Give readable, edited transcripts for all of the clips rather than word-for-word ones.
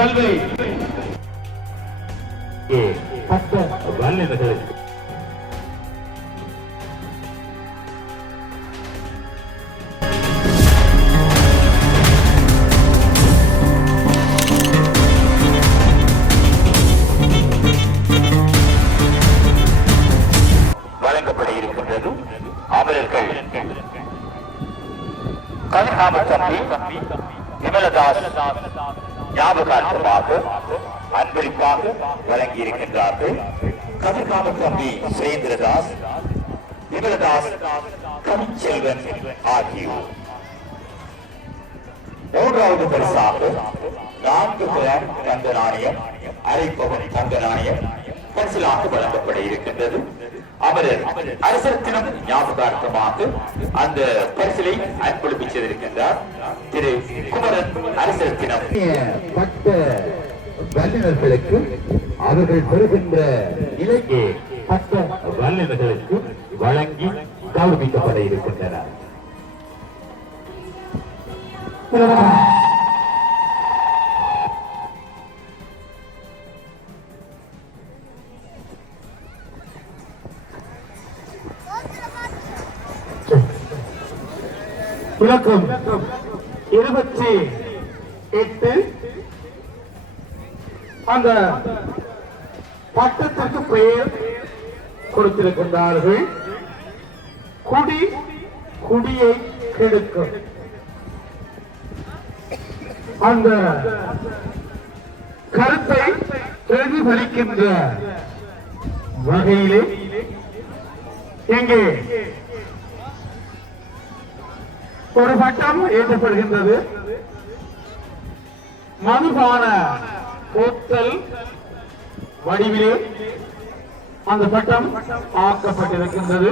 கல்வி பட்ட வல்லுநர்களுக்கு வழங்கப்பட இருக்கின்றது. அமரர்கள் கதிர்காமத்தம்பி விமலதாஸ் ஞாபகார்த்தமாக அன்பளிப்பாக வழங்கியிருக்கின்றார்கள். கதிர்காமத்தம்பி சுரேந்திரதாஸ், விமலதாஸ் கவிச்செல்வன் ஆகியோர். மூன்றாவது பரிசாக 4 கிராம் தங்க நாணயம், அரைப்பவன் தங்க நாணயம் பரிசிலாக வழங்கப்பட இருக்கின்றது. அமரர் அரசத்தினம் ஞாபகார்த்தமாக அந்த பரிசிலை அன்பளிப்பிச்சிருக்கின்றார் திரு குமரன் அரசத்தினம். பட்ட வல்லுநர்களுக்கு அவர்கள் பெறுகின்ற இலக்கிய பட்ட வல்லுநர்களுக்கு வழங்கி கௌரவிக்கப்பட இருக்கின்றனர். இலக்கம் 28 அந்த பட்டத்திற்கு பெயர் கொடுத்திருக்கின்றார்கள். குடியை கெடுக்கும். அந்த கருத்தை பிரதிபலிக்கின்ற வகையிலே இங்கே ஒரு பட்டம் ஏற்றப்படுகின்றது. மதுபான போத்தல் வடிவிலே அந்த பட்டம் ஆக்கப்பட்டிருக்கின்றது.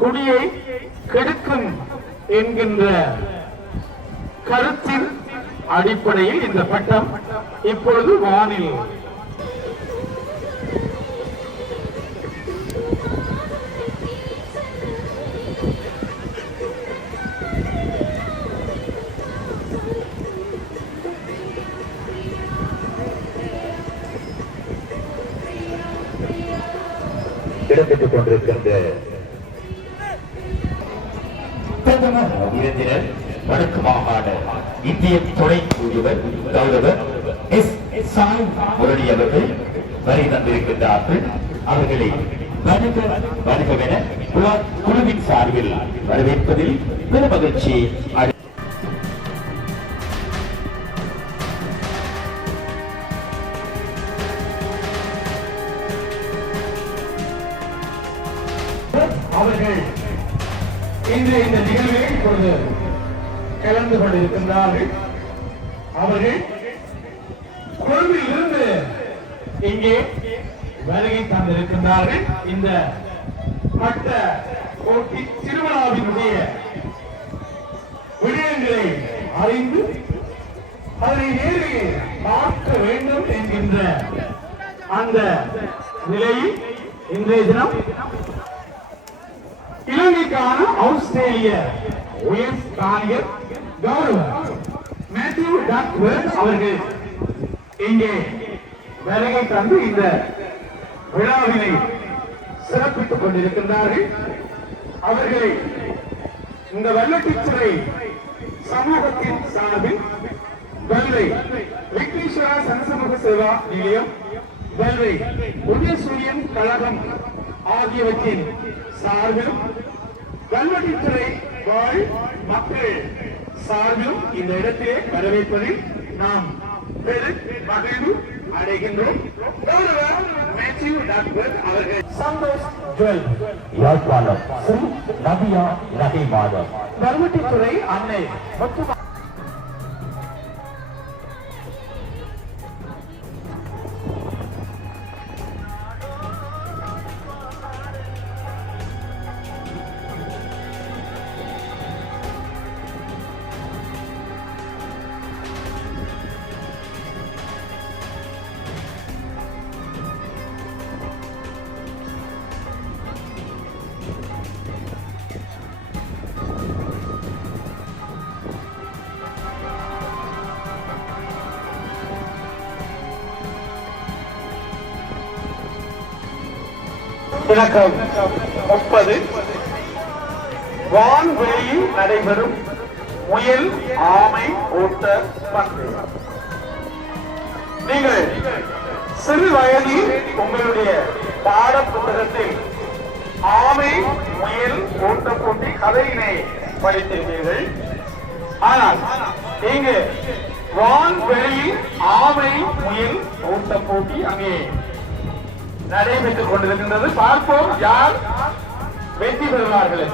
குடியை கெடுக்கும் என்கின்ற கருத்தின் அடிப்படையில் இந்த பட்டம் இப்பொழுது வானில் இடம்பெற்றுக் கொண்டிருக்கின்ற விருந்தினர் வடக்கு மாகாண இந்திய துணை தூதுவர் கௌரவர் எஸ் சாய் முரளி அவர்கள் வரை தந்திருக்கின்றார்கள். அவர்களை வருகவென குழுவின் சார்பில் வரவேற்பதில் பெரும் மகிழ்ச்சி. அவர்கள் இன்று இந்த நிகழ்வில் இப்பொழுது கலந்து கொண்டிருக்கின்றார்கள். அவர்கள் கொழும்பில் இருந்து இங்கே வருகை தந்திருக்கின்றார்கள். இந்த பட்ட போட்டி திருவிழாவினுடைய விடயங்களை அறிந்து அதனை நேரில் பார்க்க வேண்டும் என்கின்ற அந்த நிலையில் இன்றைய தினம் இலங்கைக்கான ஆஸ்திரேலிய உயர் ஸ்தானிகர் கௌரவர் மேத்யூ டக்வர்த் அவர்கள் இங்கே வருகை தந்து இந்த விழாவினை சிறப்பித்துக் கொண்டிருக்கின்றார்கள். அவர்களை இந்த வெள்ளட்டிச்சுறை சமூகத்தின் சார்பில் வெள்ளை விக்னேஸ்வரா சனசமூக சேவா நிலையம், வெள்ளை உதயசூரியன் கழகம் ஆகியவற்றின் சார்பிலும் கல்வெட்டித்துறை வாழ் மக்கள் சார்பிலும் இந்த இடத்திலே வரவேற்பதில் நாம் பெரும் மகிழ்வு அடைகின்றோம். மேத்யூ டக்வர்த் அவர்கள் சந்தோஷ் ஜுவல் யாழ்ப்பாணம் ஸ்ரீ நபியா நகைமாதம் கல்வெட்டித்துறை அன்னை இலக்கம் 30 வான்வெளியில் நடைபெறும் முயல் ஆமை ஓட்ட பந்தயம். நீங்கள் சிறு வயதில் உங்களுடைய பாட புத்தகத்தில் ஆமை முயல் ஓட்ட போட்டி கதையினை படித்திருப்பீர்கள். ஆனால் இங்கு வான்வெளியில் ஆமை முயல் ஓட்ட போட்டி அங்கே நடைபெற்றுக் கொண்டிருக்கின்றது. பார்ப்போம் யார் வெற்றி பெறுவார்கள்.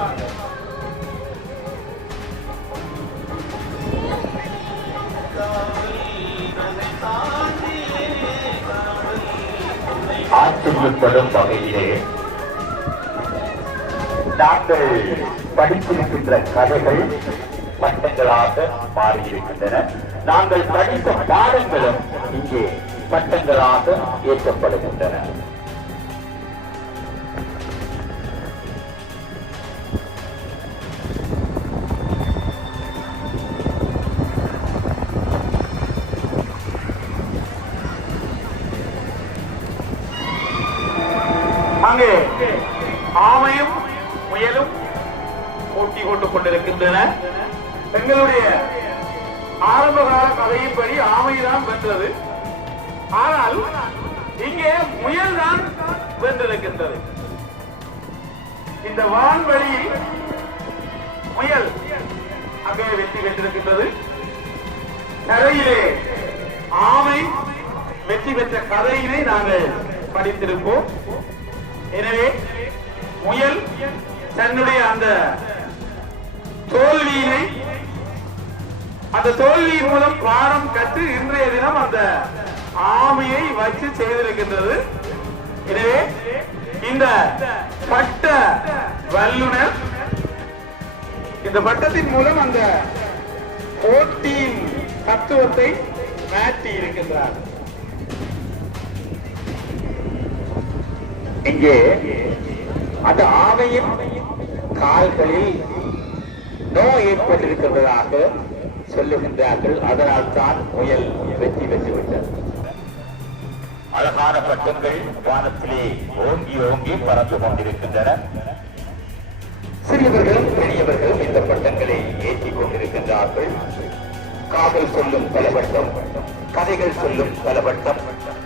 ஆச்சரியப்படும் வகையிலே நாங்கள் படித்திருக்கின்ற கதைகள் பட்டங்களாக மாறியிருக்கின்றன. நாங்கள் படித்த பாடங்களும் இங்கே பட்டங்களாக ஏற்கப்படுகின்றன. அங்கே ஆமையும் முயலும் போட்டி கொண்டுக் கொண்டிருக்கின்றன. எங்களுடைய ஆரம்பகால கதையின்படி ஆமைதான் வென்றது. ஆனால் இங்கே முயல் தான் வென்றிருக்கின்றது. இந்த வான்வெளியில் முயல் அங்கே வெற்றி பெற்றிருக்கின்றது. கரையிலே ஆமை வெற்றி பெற்ற கதையினை நாங்கள் படித்திருப்போம். எனவே முயல் தன்னுடைய அந்த தோல்வியின் மூலம் பாடம் கற்று இன்றைய தினம் அந்த ஆமையை வச்சு செய்திருக்கின்றது. எனவே இந்த பட்ட வல்லுனர் இந்த பட்டத்தின் மூலம் அந்த போட்டியின் தத்துவத்தை மாற்றி இருக்கின்றார். இங்கே அந்த ஆமையின் கால்களில் நோய் ஏற்பட்டிருக்கிறதாக சொல்லுகின்றார்கள். அதனால் தான் முயல் வெற்றி பெற்றுவிட்டது. அழகான பட்டங்கள் வானத்திலே ஓங்கி ஓங்கி பறந்து கொண்டிருக்கின்றன. சிறியவர்களும் பெரியவர்களும் இந்த பட்டங்களை ஏற்றிக் கொண்டிருக்கின்றார்கள். காதல் சொல்லும் பல பட்டம், கதைகள் சொல்லும் பல பட்டம்,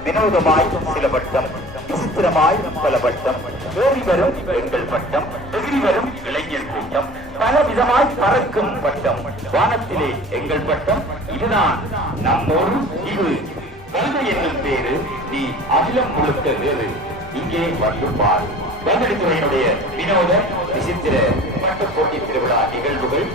வினோதமாய் சில பட்டம், விசித்திரமாய் பல பட்டம், ஏறி வரும் பெண்கள் பட்டம், எதிரி வரும் இளைஞர் கூட்டம், பல விதமாய் பறக்கும் பட்டம், வானத்திலே எங்கள் பட்டம், இதுதான் நம்மோடு இது கல்வி என்னும் பேரு, நீ அகிலம் முழுக்க வேறு, இங்கே வந்து பார். வேந்தடித்துறையினுடைய வினோத விசித்திர பட்டு போட்டி திருவிழா நிகழ்வுகள்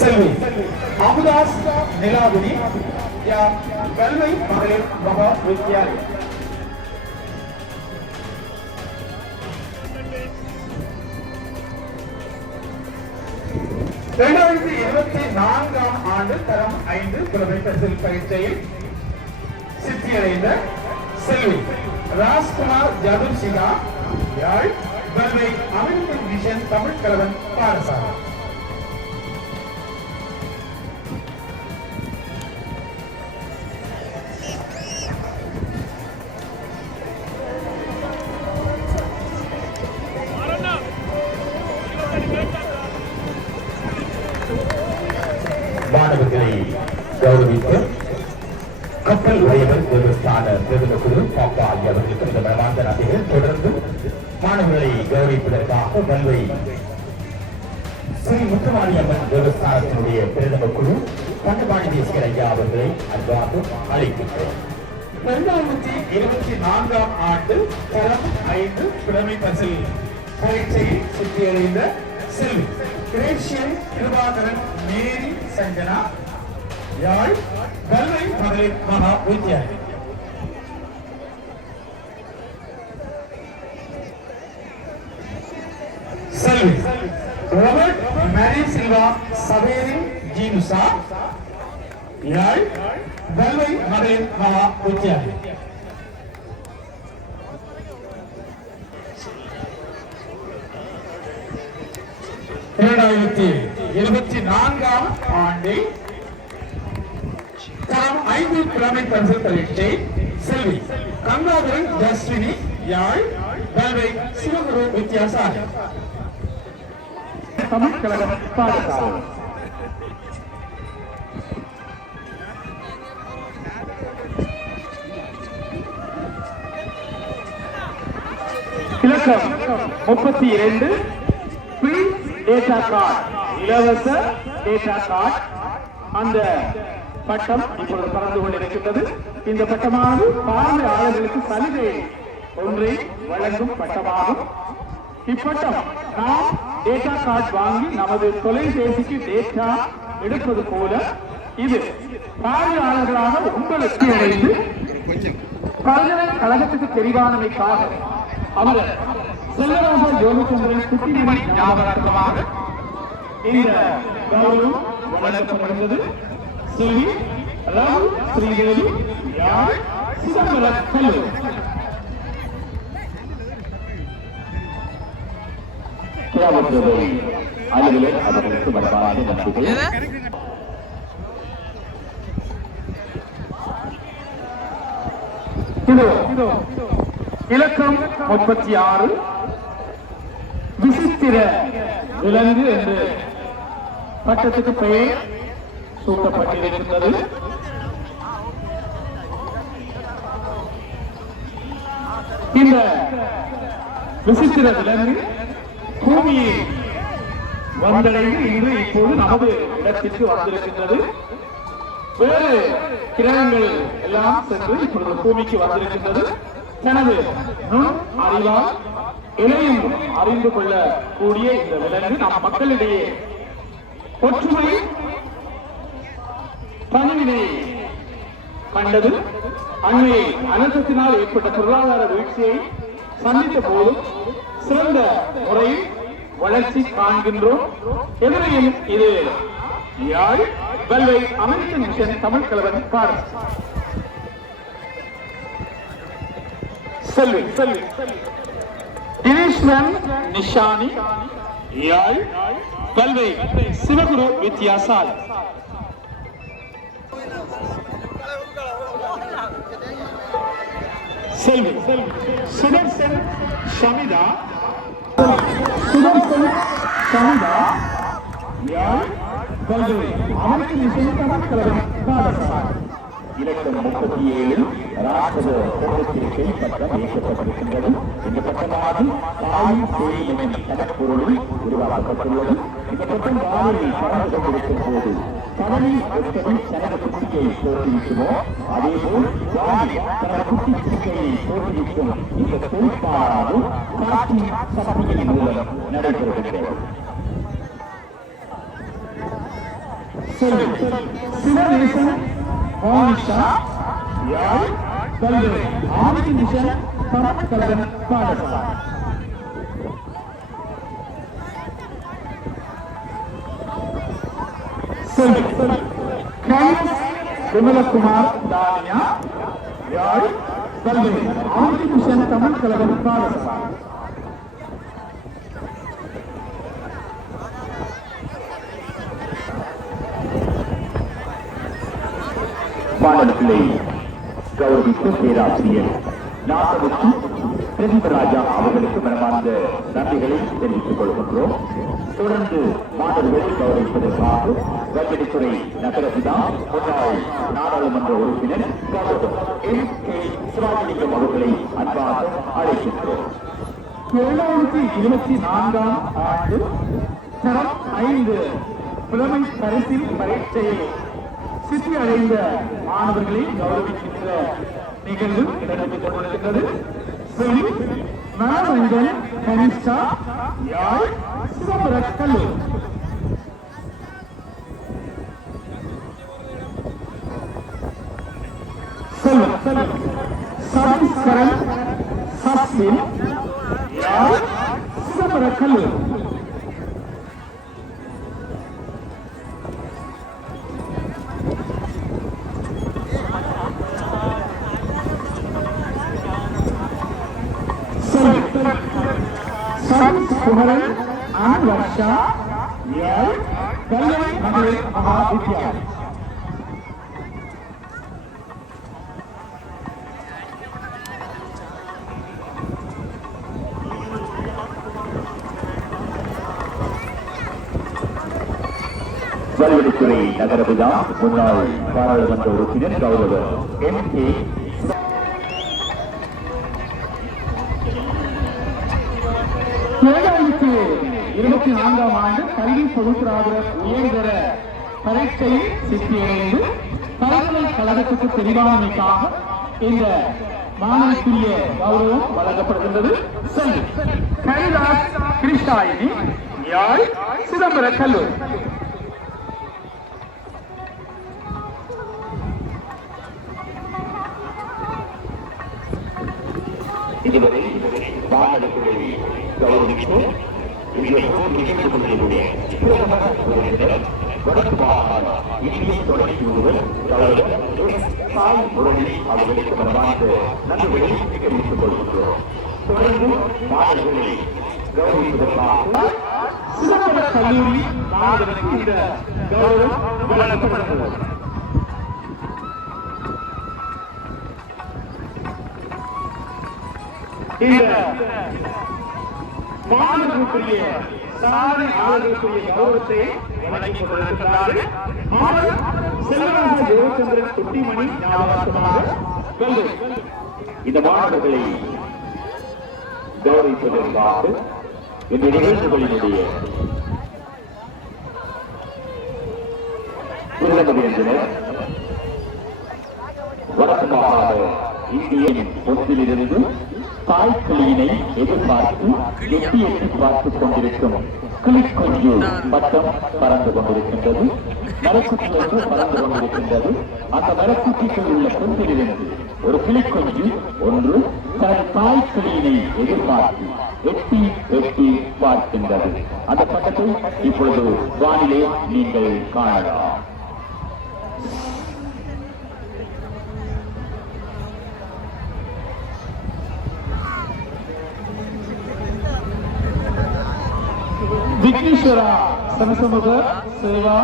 செல்வி அமுதாஸ் நிலாவுடி கல்வி மகளிர் மகா வித்யாலயம். ஆண்டு தரம் 5 கிலோமீட்டர் பரீட்சையில் சித்தியடைந்த செல்வி ராஜ்குமார் ஜாதவ் சிங்கா யாழ் கல்வி அமெரிக்கன் மிஷன் தமிழ் கலவன் பாடசாலை. மாணவர்களை கௌரவித்து கப்பல் உடையவர் தேவஸ்தான பிரதம குழு பாப்பாளி அவர்களுக்கு இந்த பிரமாண்ட நன்றிகள். தொடர்ந்து மாணவர்களை கௌரவிப்பதற்காக வல்வை ஸ்ரீ முத்துமாரியம்மன் தேவஸ்தானத்தினுடைய பிரதம குழு தங்கபாணி தேசிகர் ஐயா அவர்களை அன்பாக அழைக்கின்றோம். 2024 ஆண்டு தரம் 5 புலமை பரிசில் பரீட்சையில் சுற்றியடைந்த செல்வி கிரேஷியன் கிருபாகரன் மேரி சஞ்சனா யாழ் கல்வை மகளிர் மகா வித்யாலயம். செல்வி ராபர்ட் மேரி சில்வா சவேரி ஜீனுசா யாழ் கல்வை மகளிர் மகா வித்யாலயம். 2024 ஆண்டில் தரம் 5 புலமை பரிசில் பரீட்சை செல்வி கங்காதரன் ஜஸ்வினி யாழ் கல்வை சிவகுரு வித்யாசாகர். தமிழ் கழகம் பாடசாலை. இலக்கம் 32 ஃப்ரீ டேட்டா கார்டு, இலவச டேட்டா கார்டு. அந்த பட்டம் இப்பொழுது பறந்து கொண்டிருக்கின்றது. இந்த பட்டமானது பார்வையாளர்களுக்கு சலுகை ஒன்றை வழங்கும் பட்டமாகும். இப்பட்டம் நாம் டேட்டா கார்டு வாங்கி நமது தொலைபேசிக்கு டேட்டா எடுப்பது போல இது பார்வையாளர்களாக உங்களுக்கு அழைத்து பல்கலைக்கழகத்துக்கு தெரிவானமைக்காக அவர் செல்லராஜா யோகச்சந்திரன் குட்டிமணி ஞாபகார்த்தமாக இந்த கௌரவம் வழங்கப்படுகிறது. செல்வி ராவு ஸ்ரீதேவி யாழ் சிதம்பர கல்லூரி. அலுவலர் அவர்களுக்கு மனமார்ந்த நன்றிகள். இலக்கம் 36 விசித்திர விலங்கு என்று பட்டத்துக்கு பெயர் சூட்டப்பட்டிருக்கிறது. இந்த விசித்திர விலங்கு பூமியை வந்தடைந்து இன்று இப்போது நமது இடத்திற்கு வந்திருக்கின்றது. வேறு கிரகங்கள் எல்லாம் சென்று இப்பொழுது பூமிக்கு வந்திருக்கின்றது. தனது நுண் அறிவால் எதையும் அறிந்து கொள்ளக்கூடிய இந்த விலங்கு நம் மக்களிடையே ஒற்றுமை பணிவினை கண்டது. அண்மை அனர்த்தத்தினால் ஏற்பட்ட பொருளாதார வீழ்ச்சியை சந்தித்த போதும் சிறந்த முறையில் வளர்ச்சி காண்கின்றோம். எதிரையும் இது யாழ் கல்வை அமெரிக்கன் மிஷன் தமிழ் கலவன் பாடம். செல்வி தினேஷ்வரன் நிஷானி யாழ் கல்வை சிவகுரு வித்யாசால். செல்வி சுதர்சன் ஷமிதா யாழ் கல்வை அமெரிக்கன் மிஷன் தமிழ் கலவன் பாடசாலை. இலக்கம் 37 ராட்சத கோபத்திற்கு பட்டம் இயக்கப்பட்டிருக்கின்றது. இந்த பட்டமானது தாய் சேரி எனும் தனப்பொருளில் உருவாக்கப்பட்டுள்ளது. இந்த பட்டம் வானில் பறந்து கொண்டிருக்கும் போது கடலில் எப்படி தனது குட்டியை தோற்றுவிக்குமோ அதேபோல் வானில் தனது குட்டி சிறுக்கையை தோற்றுவிக்கும் இந்த தொழிற்பாடானது காற்றின் சக்தியின் மூலம் நடைபெறுகின்றது. சிவநேசன் ஆனிஷா யாழ் கல்வி அமெரிக்கன் மிஷன் தமிழ் கலவன் பாடசாலை. விமலகுமார் தானியா யாழ் கல்வி அமெரிக்கன் மிஷன் தமிழ் கலவன் பாடசாலை. பாடத்திலே கௌரவித்த பேராசிரியர் நாகமுத்து பிரதீபராஜா அவர்களுக்கு மனமார்ந்த நன்றிகளை தெரிவித்துக் கொள்கின்றோம். தொடர்ந்து மாணவர்களை கௌரவிப்பதற்காக வல்வெளித்துறை நகரபிதா முன்னாள் நாடாளுமன்ற உறுப்பினர் சிவாஜிலிங்கம் அவர்களை அன்பாக அழைக்கின்றோம். 2024 ஆண்டு தரம் 5 புலமை பரிசில் பரீட்சையில் சித்தி அடைந்த மாணவர்களை கௌரவிக்கின்ற நிகழ்வு இடம்பெற்றுக் கொண்டிருக்கிறது. ஸ்ரீ மனோரஞ்சன் கனிஷ்டா யாழ் சிதம்பர கல்லூரி. சதீஸ்வரன் சஸ்மின் யாழ் சிதம்பர கல்லூரி. குமரன் அன்வர்ஷா யாழ் கல்வி மகளிர் மகாவித்யாலயம். வல்வெளித்துறை நகர விழா முன்னாள் பாராளுமன்ற உறுப்பினர் கௌரவர் M.K. 2024 ஆண்டு கல்வி பொதுத்துறாவிட உயர்தர பரீட்சையில் சித்தியடைந்து பல்கலைக்கழகத்துக்கு தெரிவானமைக்காக இந்த மாணவிக்குரிய கௌரவம் வழங்கப்படுகின்றது. செல்வி கைலாஷ் கிருஷ்ணாயினி யாழ் சிதம்பர கல்லூரி. இதுவரை மாணவர்களை கௌரவித்து நிகழ்ச்சிக் கொண்டிருக்கூடிய வடக்கு மாகாண இந்திய தொடர்ச்சி ஒருவர் சாய் முரளி அவர்களுக்கு மனமார்ந்த நன்றிகளை தெரிவித்துக் கொள்கின்றோம். தொடர்ந்து மாணவர்களை கௌரவிப்பதற்காக சிதம்பர கல்லூரி மாணவர்களுக்கு இந்த கௌரவம் வழங்கப்படுகிறது. இந்த மாணவர்களுக்குரிய சாதனை ஆளுநருக்குரிய கௌரவத்தை வழங்கிக் கொண்டிருக்கிறார்கள். செல்வராஜ தேவச்சந்திரன் குட்டிமணி ஞாபகமாக இந்த மாணவர்களை கௌரவிப்பதற்காக இந்த நிகழ்வுகளினுடைய விருந்தினர் வடக்கு மாகாண இந்தியன் ஒன்றிலிருந்து தாய்க்கிளியினை எதிர்பார்த்து எட்டி எட்டி பார்த்துக் கொண்டிருக்கும் கிளிக்குஞ்சு பட்டம் பறந்து கொண்டிருக்கின்றது. மரக்குட்டியோடு பறந்து கொண்டிருக்கின்றது. அந்த மரக்குட்டிக்குள் உள்ள பொந்திலிருந்து ஒரு கிளிக்குஞ்சு ஒன்று தனது தாய்க்கிளியினை எதிர்பார்த்து எட்டி எட்டி பார்க்கின்றது. அந்த பட்டத்தை இப்பொழுது வானிலே நீங்கள் காணலாம். விக்னேஸ்வரா சமசமூக சேவா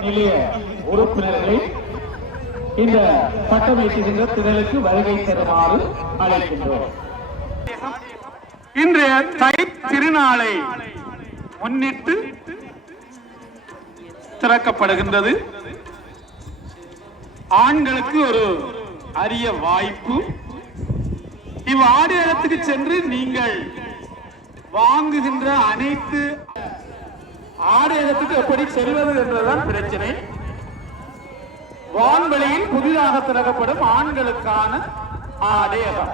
நிலைய உறுப்பினர்களை இந்த பட்டமளிக்கின்ற திடலுக்கு வருகை தருமாறு அழைக்கின்றோம். இன்றைய தை திருநாளை முன்னிட்டு திறக்கப்படுகின்றது. ஆண்களுக்கு ஒரு அரிய வாய்ப்பு. இவ்வாடியத்துக்கு சென்று நீங்கள் வாங்குகின்ற அனைத்து ஆடையகத்துக்கு எப்படி செல்வது என்றுதான் பிரச்சனை. வான்வெளியில் புதிதாக திறக்கப்படும் ஆண்களுக்கான ஆடையகம்.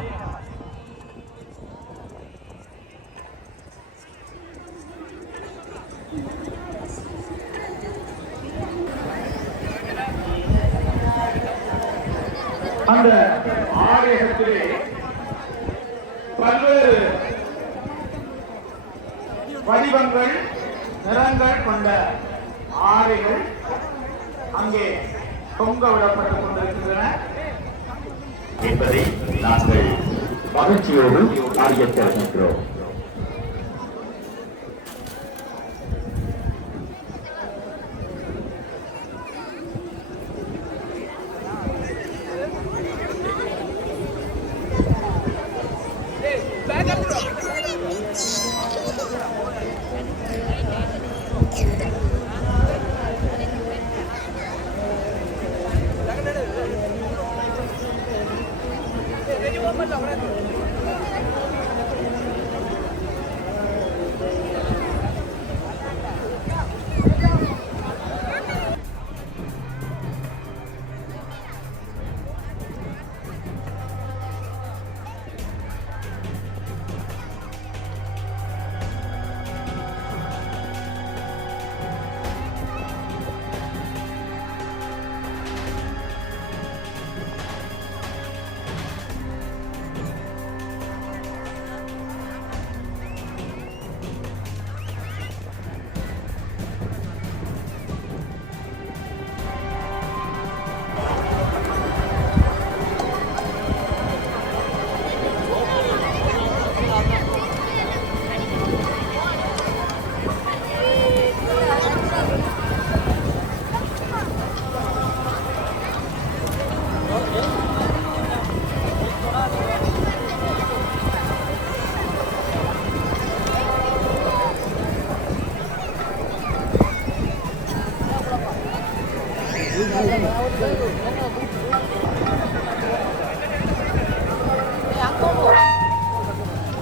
அந்த ஆடையகத்திலே பல்வேறு வடிவங்கள் நிறங்கள் கொண்ட ஆடைகள் அங்கே தொங்க விடப்பட்டுக் கொண்டிருக்கின்றன என்பதை நாங்கள் மகிழ்ச்சியோடு அறிவித்திருக்கின்றோம்.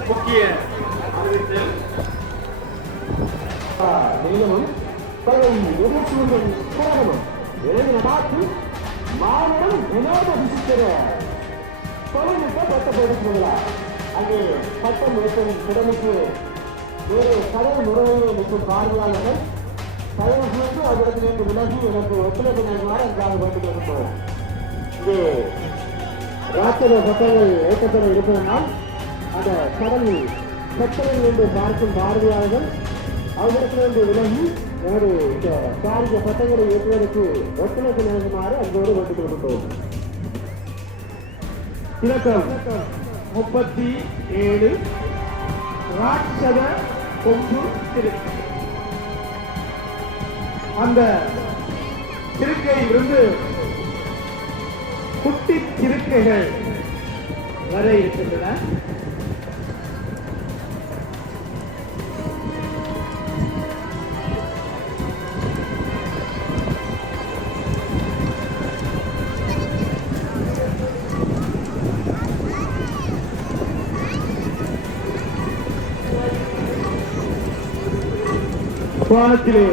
முக்கிய அறிவித்தல் மேலும் பகை எதிர்ப்புடன் போராடணும் இளைஞர் மாற்று மாநிலம் வினோத விசித்திர தொழில்நுட்ப பட்டப்படுத்துவதா அங்கே பட்டம் ஏற்றும் திறமைக்கு வேறு கடல் முறையை நிற்கும் பார்வையாளர்கள் தயவு செய்து அவரிடத்திலிருந்து விலகி எனக்கு ஒத்துழைப்பு நல்குமாறு அங்காக வேண்டிக் கொள்கிறோம். இங்கே ராட்சத பட்டங்கள் ஏற்றப்பட இருப்பதனால் அந்த கடலில் சட்டங்கள் என்று பார்க்கும் பார்வையாளர்கள் அவரிடத்திலிருந்து விலகி ஒரு இந்த காரிய சட்டங்களை ஏற்றுவதற்கு ஒத்துழைப்பு நல்குமாறு அங்கோடு வேண்டிக் கொள்கிறோம். இலக்கம் 37 ராட்சத கொம்பு திருக்கை. அந்த திருக்கையிலிருந்து குட்டி திருக்கைகள் வர இருக்கின்றன. வானத்திலே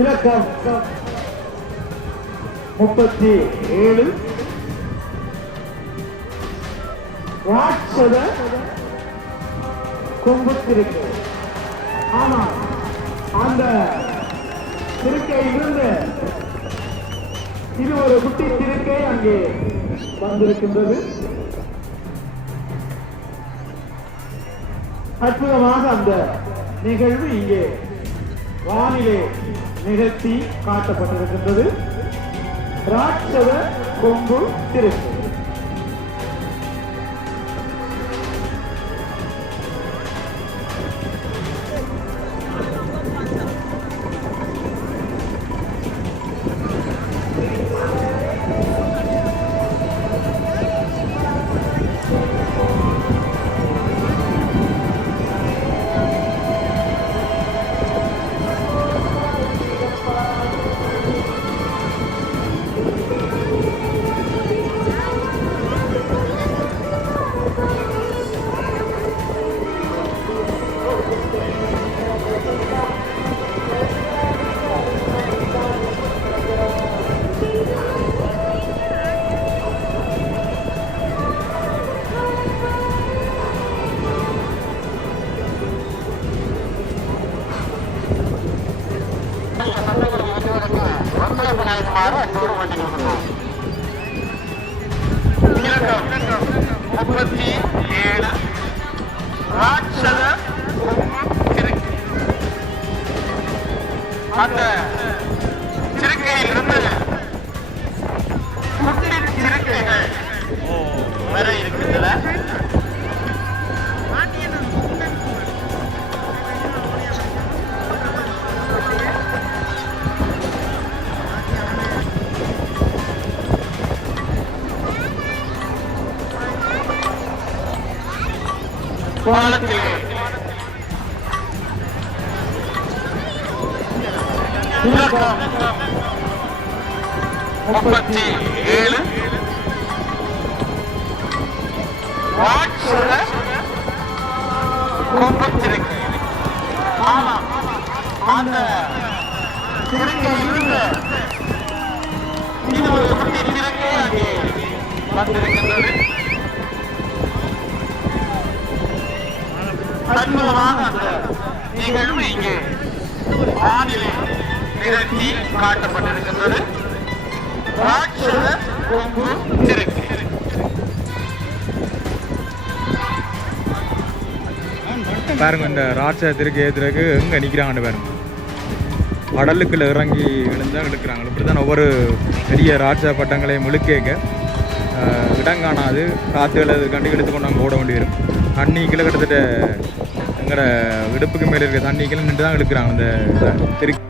இலக்கம் 37 ராட்சத கொம்பு திருக்கை. ஆனால் அந்த திருக்கையிலிருந்து இது ஒரு குட்டி திருக்கை அங்கே வந்திருக்கின்றது. அற்புதமாக அந்த நிகழ்வு இங்கே வானிலே நிகழ்த்தி காட்டப்பட்டிருக்கின்றது. ராட்சத கொம்பு திருக்கை. அந்த திருக்கையிலிருந்து குட்டி திருக்கைகள் வர இருக்கின்றன. பாலத்திலே இலக்கம் 37 ராட்சத கொம்பு திருக்கை. ஆனால் அந்த திருக்கையிலிருந்து இது ஒரு குட்டி திருக்கை அங்கே வந்திருக்கின்றது. அற்புதமாக அந்த நிகழ்வு இங்கே வானிலை நிகழ்த்தி காட்டப்பட்டிருக்கின்றது. ராட்சத கொம்பு திருக்கை. பாருங்க, இந்த ராட்சத திருக்கை ஏற்றுறதுக்கு எங்கே நிற்கிறாங்கன்னு பாருங்க. கடலுக்குள்ள இறங்கி விழுந்தா இழுக்கிறாங்க. இப்படி தான் ஒவ்வொரு பெரிய ராட்சத பட்டங்களையும் முழுக்கேக்க இடம் காணாது. காற்றுகளை கண்டு இழுத்து கொண்டு அங்கே ஓட வேண்டி வரும். தண்ணிக்குள்ள கிட்டத்தட்ட எங்களோட இடுப்புக்கு மேலே இருக்க தண்ணிக்குள்ள நின்று தான் இழுக்கிறாங்க இந்த திருக்கை.